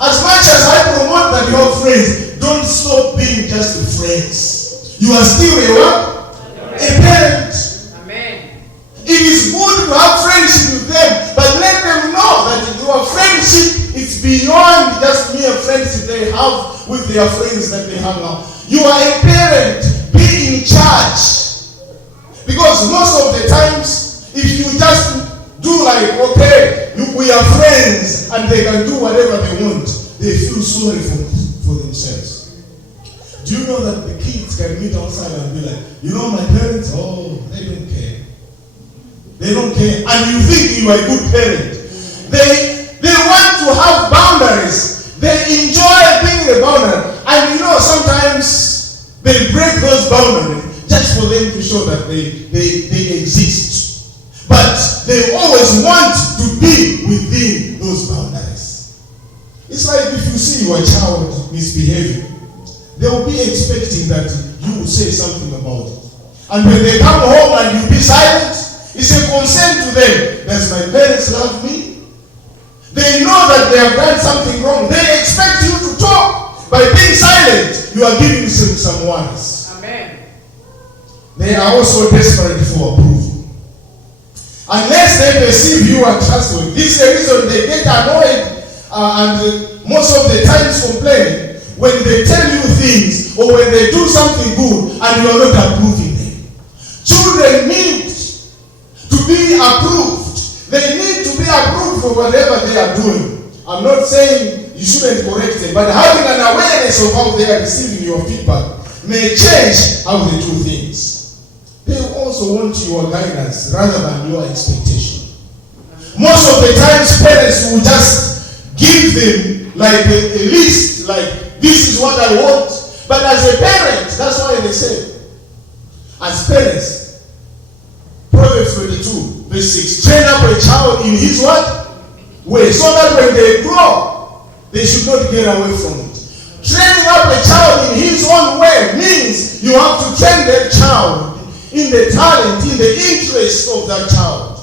As much as I promote that you are friends, don't stop being just friends. You are still a parent. Amen. It is good to have friendship with them, but let them know that your friendship is beyond just mere friendship they have with their friends that they hang out. You are a parent. Be in charge. Because most of the times, if you just do like, okay, we are friends, and they can do whatever they want, they feel sorry for themselves. Do you know that the kids can meet outside and be like, you know, my parents, oh, they don't care. They don't care. And you think you are a good parent. They want to have boundaries. They enjoy being a boundary. And you know, sometimes they break those boundaries just for them to show that they exist. But they always want to be within those boundaries. It's like if you see your child misbehaving, they will be expecting that you will say something about it. And when they come home and you be silent, it's a concern to them. Does my parents love me? They know that they have done something wrong. They expect you to talk. By being silent, you are giving them some warnings. Amen. They are also desperate for approval. Unless they perceive you are trustworthy. This is the reason they get annoyed and most of the times complaining when they tell you things or when they do something good and you are not approving them. Children need to be approved. They need to be approved for whatever they are doing. I'm not saying you shouldn't correct them, but having an awareness of how they are receiving your feedback may change how they do things. They also want your guidance rather than your expectation. Most of the times parents will just give them like a list, like this is what I want. But as a parent, that's why they say, as parents, Proverbs 22, verse 6, train up a child in his what? Way, so that when they grow, they should not get away from it. Training up a child in his own way means you have to train that child in the talent, in the interest of that child.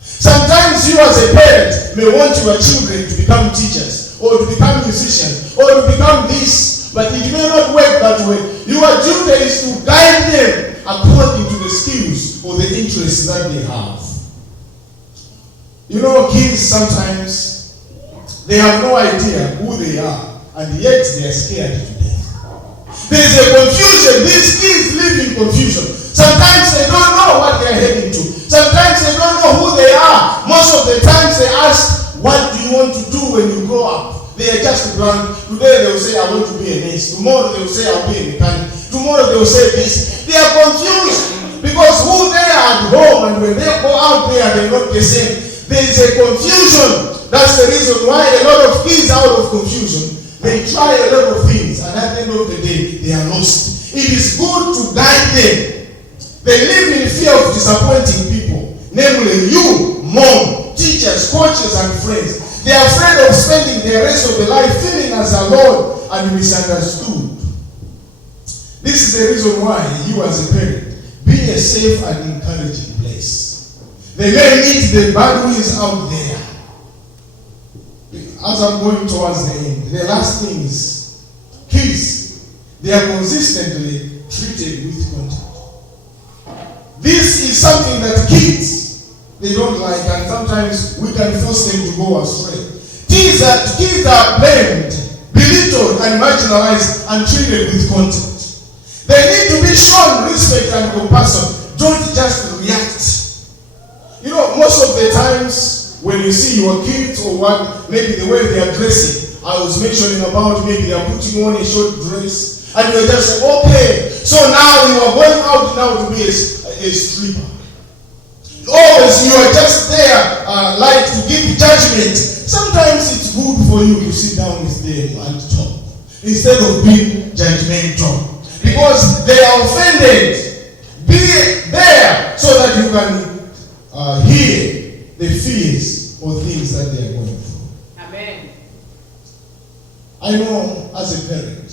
Sometimes you as a parent may want your children to become teachers, or to become musicians, or to become this, but it may not work that way. Your duty is to guide them according to the skills or the interests that they have. You know, kids sometimes, they have no idea who they are, and yet they are scared to death. There is a confusion. These kids live in confusion. Sometimes they don't know what they are heading to. Sometimes they don't know who they are. Most of the times they ask, what do you want to do when you grow up? They are just blank. Today they will say, I want to be a nurse. Tomorrow they will say, I'll be a mechanic. Tomorrow they will say this. They are confused because who they are at home and when they go out there, they are not the same. There is a confusion. That's the reason why a lot of kids out of confusion, they try a lot of things and at the end of the day, they are lost. It is good to guide them. They live in fear of disappointing people, namely you, mom, teachers, coaches, and friends. They are afraid of spending the rest of their life feeling as alone and misunderstood. This is the reason why you as a parent, be a safe and encouraging place. They may meet the bad winds out there. As I'm going towards the end, the last thing is, kids, they are consistently treated with contempt. This is something that kids, they don't like, and sometimes we can force them to go astray. Kids are blamed, belittled, and marginalized, and treated with contempt. They need to be shown respect and compassion. Don't just react. You know, most of the times when you see your kids or what, maybe the way they are dressing, I was mentioning about maybe they are putting on a short dress, and you're just saying, okay, so now you are going out now to be a stripper. Always you are just there like to give judgment. Sometimes it's good for you to sit down with them and talk instead of being judgmental, because they are offended. Be there so that you can hear the fears or things that they are going through. Amen. I know as a parent,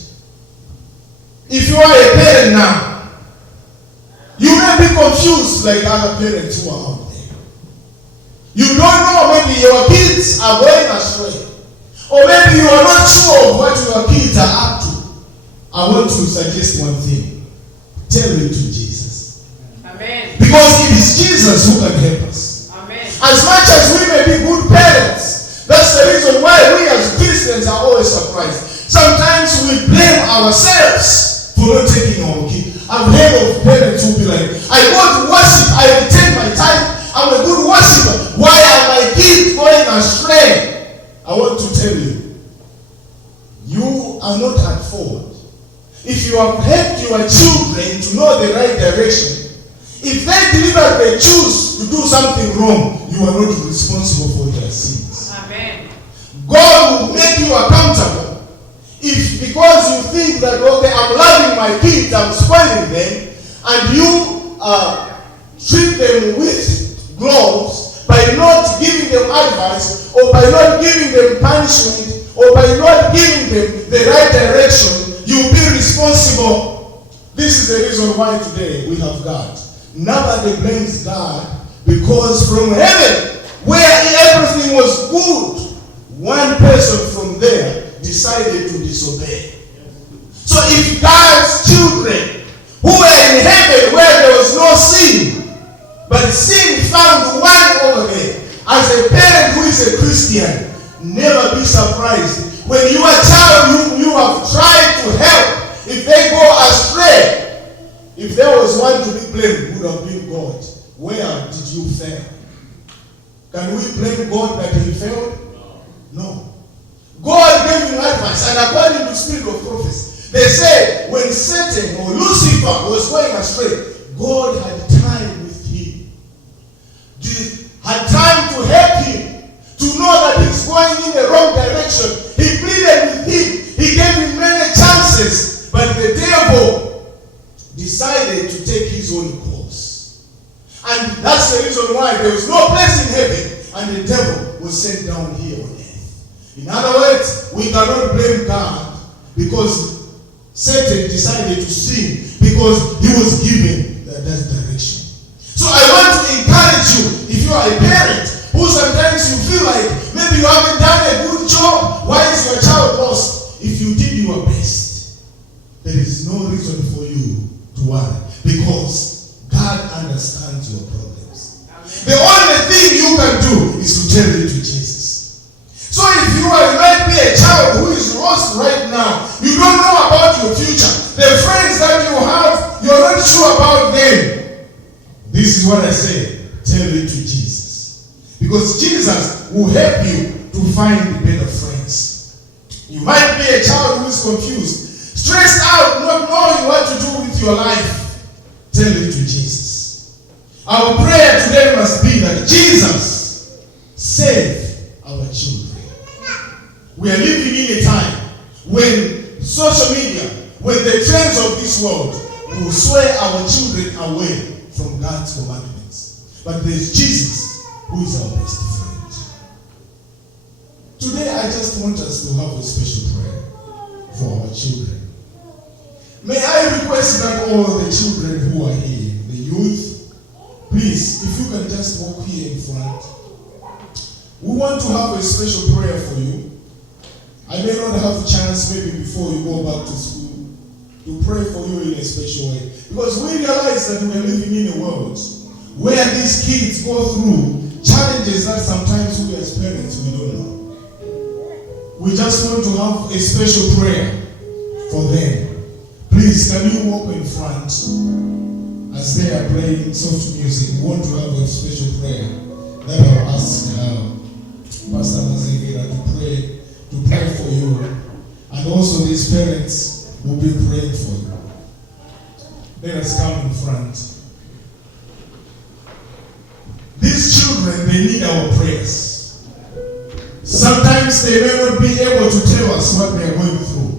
if you are a parent now, you may be confused like other parents who are out there. You don't know, maybe your kids are going astray. Or maybe you are not sure of what your kids are up to. I want to suggest one thing. Tell it to Jesus. Amen. Because it is Jesus who can help us. Amen. As much as we may be good parents, that's the reason why we as Christians are always surprised. Sometimes we blame ourselves for not taking our kids. I've heard of parents who be like, I go to worship, I retain my time, I'm a good worshiper. Why are my kids going astray? I want to tell you, you are not at fault. If you have helped your children to know the right direction, if they deliberately choose to do something wrong, you are not responsible for their sins. Amen. God will make you accountable. If because you think that, okay, I'm loving my kids, I'm spoiling them, and you treat them with gloves by not giving them advice, or by not giving them punishment, or by not giving them the right direction, you'll be responsible. This is the reason why today we have God. Nobody blames God, because from heaven, where everything was good, one person from there decided to disobey. So if God's children who were in heaven where there was no sin, but sin found one surprised when your child whom you have tried to help, if they go astray, if there was one to be blamed, would have been God. Where did you fail? Can we blame God that he failed? No. God gave him advice, and according to the spirit of prophecy, they say when Satan or Lucifer was going astray, God had time with him. Had time to help him, to know that he's going in the wrong direction. He pleaded with him. He gave him many chances, but the devil decided to take his own course. And that's the reason why there was no place in heaven, and the devil was sent down here on earth. In other words, we cannot blame God because Satan decided to sin because he was given that direction. So I want to encourage you, if you are a parent who sometimes you feel like maybe you haven't done a good job, why is your child lost? If you did your best, there is no reason for you to worry because God understands your problems. Amen. The only thing you can do is to tell it to Jesus. So if you might be a child who is lost right now, you don't know about your future, the friends that you have, you're not sure about them. This is what I say, tell it to Jesus. Because Jesus will help you to find better friends. You might be a child who is confused, stressed out, not knowing what to do with your life. Tell it to Jesus. Our prayer today must be that Jesus save our children. We are living in a time when social media, when the trends of this world will sway our children away from God's commandments. But there's Jesus who is our best friend. Today I just want us to have a special prayer for our children. May I request that all the children who are here, the youth, please, if you can just walk here in front. We want to have a special prayer for you. I may not have a chance maybe before you go back to school to pray for you in a special way. Because we realize that we are living in a world where these kids go through challenges that sometimes we as parents, we don't know. We just want to have a special prayer for them. Please, can you walk in front as they are playing soft music? We want to have a special prayer that I'll ask Pastor Mazingira to pray for you. And also these parents will be praying for you. Let us come in front. These children, they need our prayers. Sometimes they may not be able to tell us what they are going through.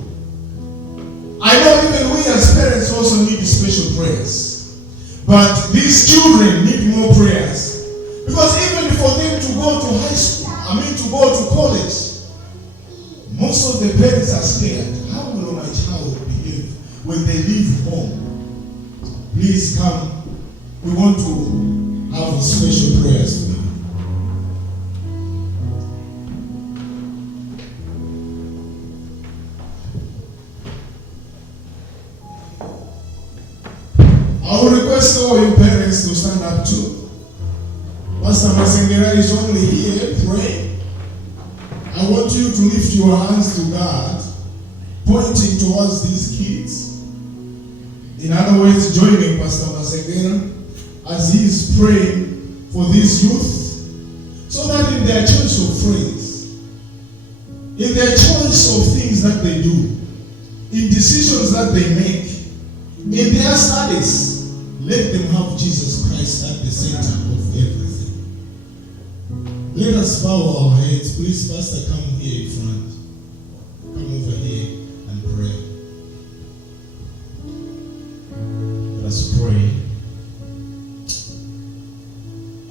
I know even we as parents also need special prayers. But these children need more prayers. Because even for them to go to high school, to go to college, most of the parents are scared. How will my child behave when they leave home? Please come. We want to have special prayers for you. I will request all your parents to stand up too. Pastor Masengera is only here praying. I want you to lift your hands to God, pointing towards these kids. In other words, joining Pastor Masengera as he is praying for these youth, so that in their choice of friends, in their choice of things that they do, in decisions that they make, in their studies, let them have Jesus Christ at the center of everything. Let us bow our heads. Please, Pastor, come here in front. Come over here and pray. Let us pray.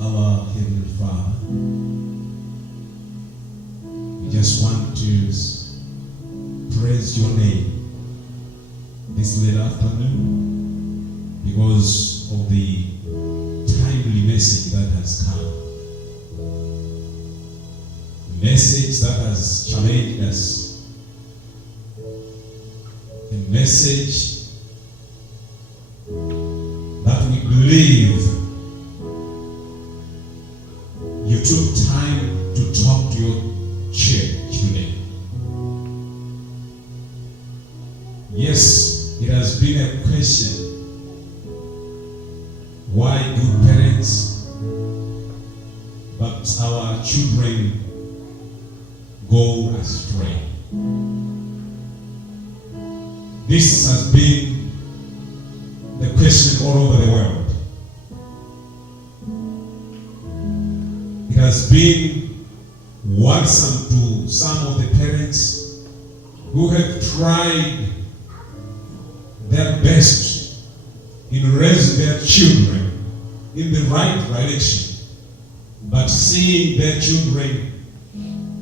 Our Heavenly Father, we just want to praise your name this late afternoon because of the timely message that has come. A message that has challenged us. A message that we believe you took time to talk to your children. it has been a question, why good parents, but our children go astray. This has been the question all over the world. It has been worrisome to some of the parents who have tried their best in raising their children in the right direction, but seeing their children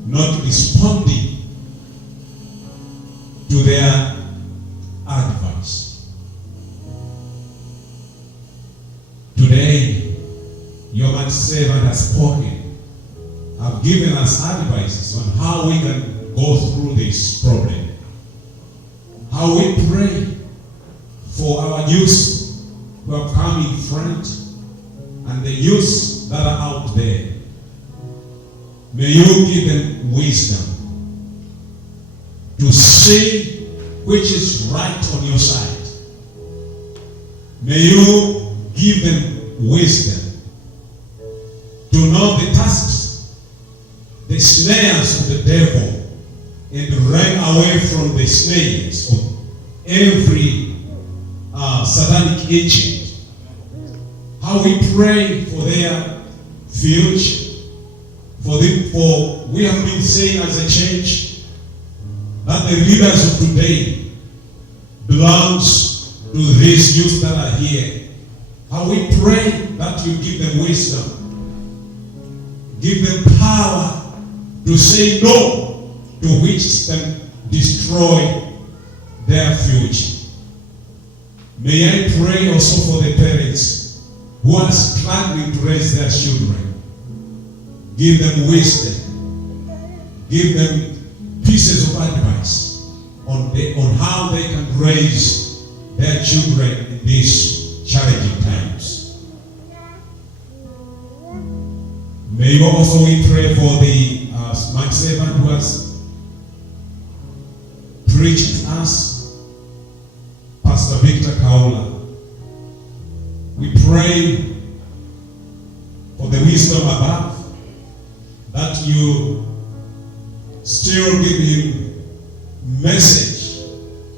not responding to their advice. Today, your man servant has spoken, have given us advices on how we can go through this problem, how we pray for our youth who have come in front and the youth that are out there. May you give them wisdom to see which is right on your side. May you give them wisdom to know the tasks, the snares of the devil, and run away from the snares of every satanic agent. How we pray for their future. For we have been saying as a church that the leaders of today belongs to these youth that are here. How we pray that you give them wisdom, give them power to say no to which can destroy their future. May I pray also for the parents who are struggling to raise their children. Give them wisdom. Give them pieces of advice on how they can raise their children in these challenging times. May you also we pray for the man servant who has preached to us, Pastor Victor Kaula. We pray for the wisdom above, that you still give him message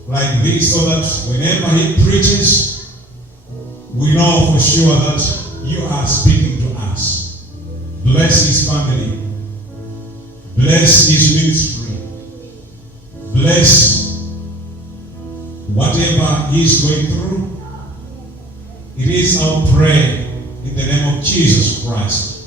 like this, so that whenever he preaches, we know for sure that you are speaking to us. Bless his family. Bless his ministry. Bless whatever he is going through. It is our prayer in the name of Jesus Christ.